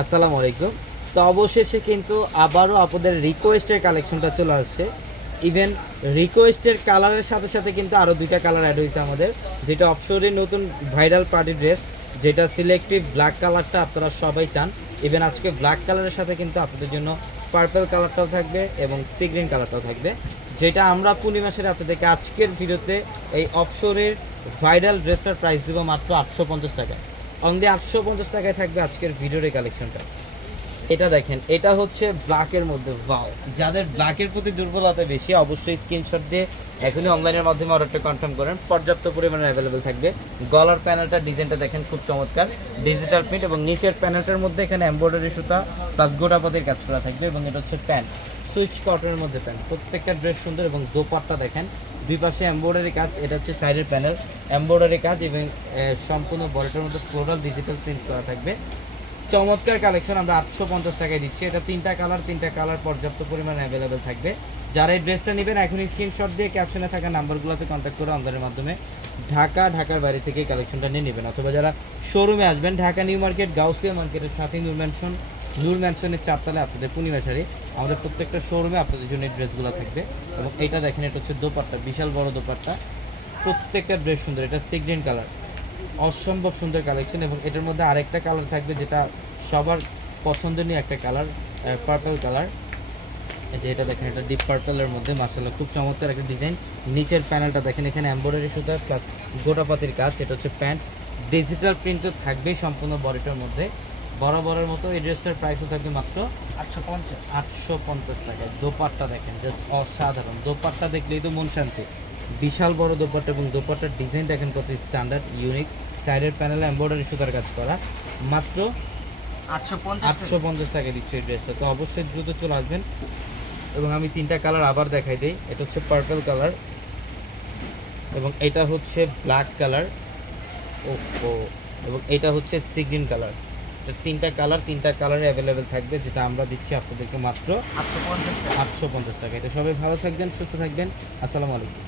আসসালামু আলাইকুম। তো অবশেষে কিন্তু আবারও আপনাদের রিকোয়েস্টের কালেকশনটা চলে আসছে। ইভেন রিকোয়েস্টের কালারের সাথে সাথে কিন্তু আরও 2টা কালার অ্যাড হয়েছে আমাদের, যেটা অপশনের নতুন ভাইরাল পার্টি ড্রেস, যেটা সিলেক্টিভ ব্ল্যাক কালারটা আপনারা সবাই চান। ইভেন আজকে ব্ল্যাক কালারের সাথে কিন্তু আপনাদের জন্য পার্পল কালারটাও থাকবে এবং সি গ্রিন কালারটাও থাকবে, যেটা আমরা পূর্ণিমা মাসের আপনাদেরকে আজকের ভিডিওতে এই অপশনের ভাইরাল ড্রেসটার প্রাইস দেবো মাত্র 850 টাকায়। অনলি 850 টাকায় থাকবে আজকের ভিডিওর এই কালেকশনটা। এটা দেখেন, এটা হচ্ছে ব্ল্যাকের মধ্যে, ওয়াও! যাদের ব্ল্যাকের প্রতি দুর্বলতা বেশি অবশ্যই স্ক্রিনশট দিয়ে এখনই অনলাইনের মাধ্যমে অর্ডারটা কনফার্ম করেন। পর্যাপ্ত পরিমাণে অ্যাভেলেবেল থাকবে। গলার প্যানেলটা ডিজাইনটা দেখেন খুব চমৎকার, ডিজিটাল প্রিন্ট এবং নিচের প্যানেলটার মধ্যে এখানে এমব্রয়ডারি সুতা প্লাস গোটাপাতির কাজ করা থাকবে এবং এটা হচ্ছে প্যান্ট, সুইচ কটনের মধ্যে প্যান্ট। প্রত্যেকটা ড্রেস সুন্দর এবং দোপাট্টা দেখেন দুই পাশে এমব্রয়ডারি কাজ, এটা হচ্ছে সাইডের প্যানেল এমব্রয়ডারি কাজ এবং সম্পূর্ণ বডিটার মধ্যে ফ্লোরাল ডিজিটাল প্রিন্ট করা থাকবে। চমৎকার কালেকশন আমরা 850 টাকায় দিচ্ছি। এটা তিনটা কালার পর্যাপ্ত পরিমাণে অ্যাভেলেবেল থাকবে। যারা এই ড্রেসটা নেবেন এখন স্ক্রিনশট দিয়ে ক্যাপশনে থাকা নাম্বারগুলোতে কন্ট্যাক্ট করে অনলাইনের মাধ্যমে ঢাকার বাইরে থেকে কালেকশনটা নিয়ে নেবেন, অথবা যারা শোরুমে আসবেন ঢাকা নিউ মার্কেট গাউসিয়া মার্কেটের সাথে নূর ম্যানশনের 4 তলায় আপনাদের পূর্ণিমা শাড়ি, আমাদের প্রত্যেকটা শোরুমে আপনাদের জন্য এই ড্রেসগুলো থাকবে। এবং এইটা দেখেন, এটা হচ্ছে দোপাট্টা, বিশাল বড় দোপাট্টা, প্রত্যেকটা ড্রেস সুন্দর। এটা সি গ্রিন কালার, অসম্ভব সুন্দর কালেকশন। এবং এটার মধ্যে আরেকটা কালার থাকবে যেটা সবার পছন্দনীয় একটা কালার, পার্পল কালার। এটা দেখেন, এটা ডিপ পার্পলের মধ্যে মাশাআল্লাহ খুব চমৎকার একটা ডিজাইন। নিচের প্যানেলটা দেখেন, এখানে এমব্রয়ডারি সুতা প্লাস গোটাপাতির কাজ। এটা হচ্ছে প্যান্ট, ডিজিটাল প্রিন্টও থাকবেই সম্পূর্ণ বডিটার মধ্যে। বরাবরের মতো এই ড্রেসটার প্রাইসও থাকবে মাত্র 850 টাকায়। দোপাট্টা দেখেন, জাস্ট অসাধারণ। দোপাট্টা দেখলেই তো মন শান্তি। বিশাল বড় দোপাট্টা এবং দোপাট্টার ডিজাইন দেখেন কত স্ট্যান্ডার্ড ইউনিক। সাইডের প্যানেলে এমব্রয়ডারি সুতার কাজ করা। মাত্র 850 টাকা দিচ্ছে এই ড্রেসটা। তো অবশ্যই দ্রুত চলে আসবেন। এবং আমি তিনটা কালার আবার দেখাই দিই। এটা হচ্ছে পার্পল কালার এবং এটা হচ্ছে ব্ল্যাক কালার, ও ও এবং এটা হচ্ছে সি গ্রিন কালার। তিনটা কালারে অ্যাভেলেবেল থাকবে, যেটা আমরা দিচ্ছি আপনাদেরকে মাত্র 850 টাকা। এটা সবাই ভালো থাকবেন, সুস্থ থাকবেন। আসসালামু আলাইকুম।